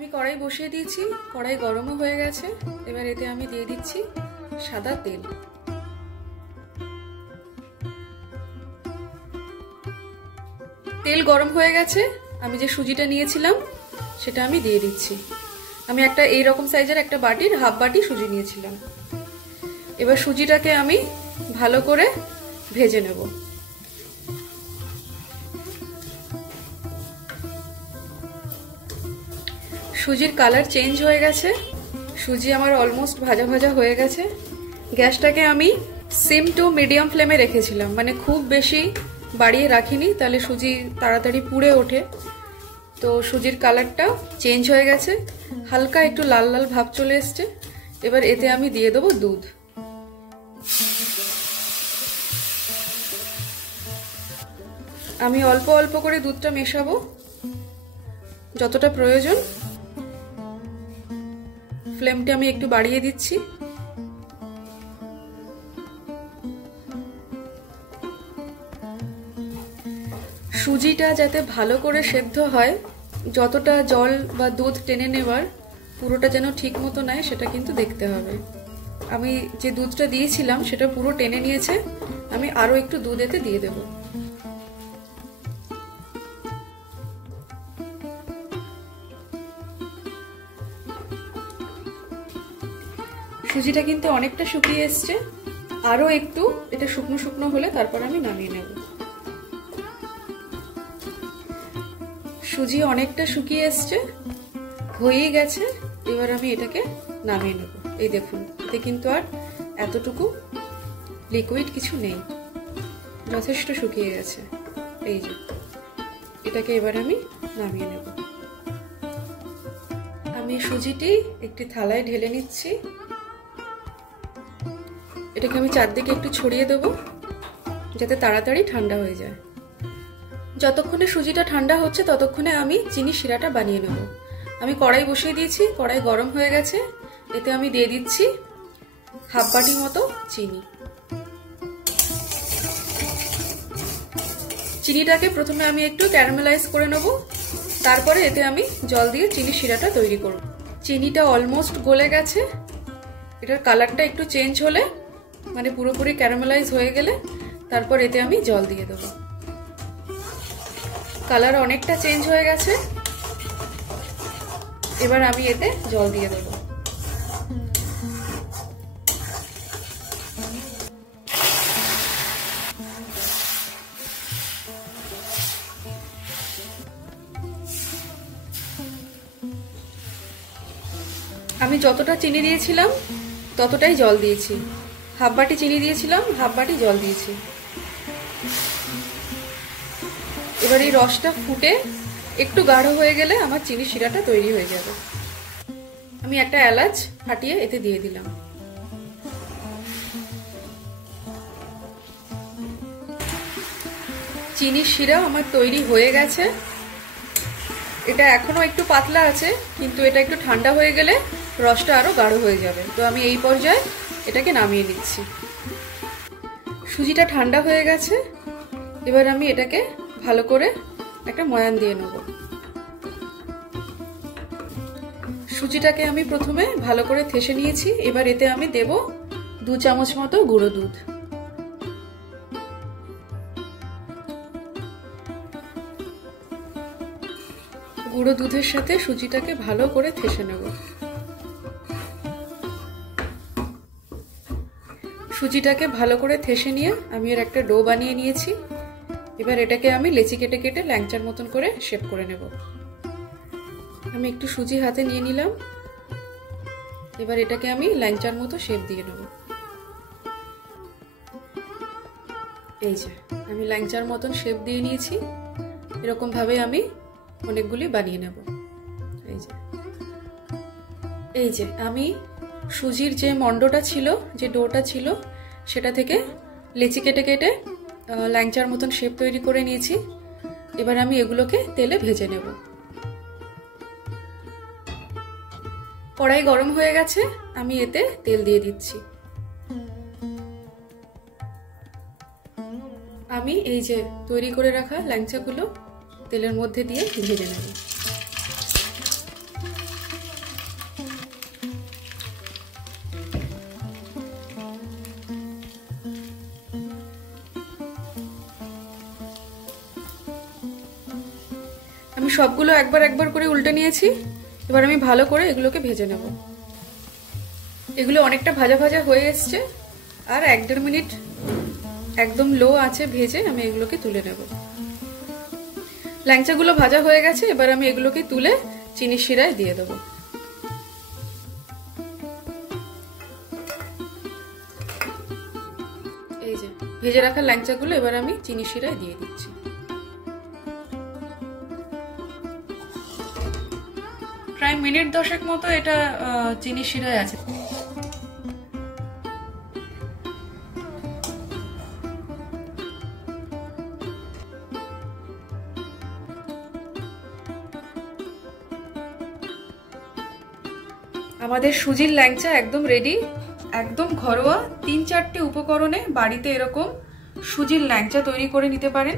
আমি কড়াই বসিয়ে দিয়েছি, কড়াই গরমও হয়ে গেছে। এবার এতে আমি দিয়ে দিচ্ছি সাদা তেল। তেল গরম হয়ে গেছে, আমি যে সুজিটা নিয়েছিলাম সেটা আমি দিয়ে দিচ্ছি। আমি একটা এইরকম সাইজের একটা বাটির হাফ বাটি সুজি নিয়েছিলাম। এবার সুজিটাকে আমি ভালো করে ভেজে নেব। সুজির কালার চেঞ্জ হয়ে গেছে, সুজি আমার অলমোস্ট ভাজা ভাজা হয়ে গেছে। গ্যাসটাকে আমি সিম টু মিডিয়াম ফ্লেমে রেখেছিলাম, মানে খুব বেশি বাড়িয়ে রাখিনি, তাহলে সুজি তাড়াতাড়ি পুড়ে ওঠে। তো সুজির কালারটা চেঞ্জ হয়ে গেছে, হালকা একটু লাল লাল ভাব চলে এসছে। এবার এতে আমি দিয়ে দেবো দুধ। আমি অল্প অল্প করে দুধটা মেশাবো, যতটা প্রয়োজন। ফ্লেমটা আমি একটু বাড়িয়ে দিচ্ছি। সুজিটা যাতে ভালো করে সেদ্ধ হয়, যতটা জল বা দুধ টেনে নেবার পুরোটা যেন ঠিক মতো নেয় সেটা কিন্তু দেখতে হবে। আমি যে দুধটা দিয়েছিলাম সেটা পুরো টেনে নিয়েছে, আমি আরো একটু দুধ এতে দিয়ে দেব। সুজিটা কিন্তু অনেকটা শুকিয়ে এসছে, আরো একটু এটা শুকনো শুকনো হলে তারপর আমি নামিয়ে নেব। সুজি অনেকটা শুকিয়ে এসছে, হয়েই গেছে। এবার আমি এটাকে নামিয়ে নেব। এই দেখুন, এতে কিন্তু আর এতটুকু লিকুইড কিছু নেই, যথেষ্ট শুকিয়ে গেছে। এই যে এটাকে এবার আমি নামিয়ে নেব। আমি সুজিটি একটি থালায় ঢেলে নিচ্ছি। এটাকে আমি চারদিকে একটু ছড়িয়ে দেবো যাতে তাড়াতাড়ি ঠান্ডা হয়ে যায়। যতক্ষণে সুজিটা ঠান্ডা হচ্ছে ততক্ষণে আমি চিনি শিরাটা বানিয়ে নেব। আমি কড়াই বসিয়ে দিয়েছি, কড়াই গরম হয়ে গেছে। এতে আমি দিয়ে দিচ্ছি হাফ বাটি মতো চিনি। চিনিটাকে প্রথমে আমি একটু ক্যারামেলাইজ করে নেব, তারপরে এতে আমি জল দিয়ে চিনি শিরাটা তৈরি করব। চিনিটা অলমোস্ট গলে গেছে, এটার কালারটা একটু চেঞ্জ হলে, মানে পুরোপুরি ক্যারামেলাইজ হয়ে গেলে তারপর এতে আমি জল দিয়ে দেবো। কালার অনেকটা চেঞ্জ হয়ে গেছে, এবার আমি এতে জল দিয়ে দেবো। আমি যতটা চিনি দিয়েছিলাম ততটাই জল দিয়েছি। হাফ বাটি চিনি দিয়েছিলাম, হাফ বাটি জল দিয়েছি। এবার এই রসটা ফুটে একটু গাঢ় হয়ে গেলে আমার চিনি শিরাটা তৈরি হয়ে যাবে। আমি একটা এলাচ ফাটিয়ে এতে দিয়ে দিলাম। চিনি শিরা আমার তৈরি হয়ে গেছে। এটা এখনো একটু পাতলা আছে, কিন্তু এটা একটু ঠান্ডা হয়ে গেলে রসটা আরো গাঢ় হয়ে যাবে। তো আমি এই পর্যায়ে এটাকে নামিয়ে নিচ্ছি। সুজিটা ঠান্ডা হয়ে গেছে, এবার আমি এটাকে ভালো করে একটা ময়ান দিয়ে নেব। সুজিটাকে আমি প্রথমে ভালো করে থেসে নিয়েছি। এবার এতে আমি দেব 2 চামচ মতো গুঁড়ো দুধ। গুঁড়ো দুধের সাথে সুজিটাকে ভালো করে থেসে নেব। সুজিটাকে ভালো করে থেসে নিয়ে আমি এর একটা ডো বানিয়ে নিয়েছি। এবার এটাকে আমি লেচি কেটে কেটে ল্যাংচার মতন করে শেপ করে নেব। আমি একটু সুজি হাতে নিয়ে নিলাম। এবার এটাকে আমি ল্যাংচার মতো শেপ দিয়ে নেব। এই যে আমি ল্যাংচার মতন শেপ দিয়ে নিয়েছি। এরকম ভাবে আমি অনেকগুলি বানিয়ে নেব। এই যে আমি সুজির যে মন্ডটা ছিল, যে ডোটা ছিল, সেটা থেকে লেচি কেটে কেটে ল্যাংচার মতন শেপ তৈরি করে নিয়েছি। এবার আমি এগুলোকে তেলে ভেজে নেব। কড়াই গরম হয়ে গেছে, আমি এতে তেল দিয়ে দিচ্ছি। আমি এই যে তৈরি করে রাখা ল্যাংচাগুলো তেলের মধ্যে দিয়ে ভেজে নেব। আমি সবগুলো একবার একবার করে উল্টে নিয়েছি। এবার আমি ভালো করে এগুলোকে ভেজে নেব। এগুলো অনেকটা ভাজা ভাজা হয়ে এসছে, আর 1-1.5 মিনিট একদম লো আঁচে ভেজে আমি এগুলোকে তুলে নেব। ল্যাংচাগুলো ভাজা হয়ে গেছে, এবার আমি এগুলোকে তুলে চিনির শিরায় দিয়ে দেবো। এই যে ভেজে রাখা ল্যাংচাগুলো এবার আমি চিনির শিরায় দিয়ে দিচ্ছি। প্রায় মিনিট 10 মতো এটা চিনির শিরায় আছে। আমাদের সুজির ল্যাংচা একদম রেডি। একদম ঘরোয়া 3-4টে উপকরণে বাড়িতে এরকম সুজির ল্যাংচা তৈরি করে নিতে পারেন।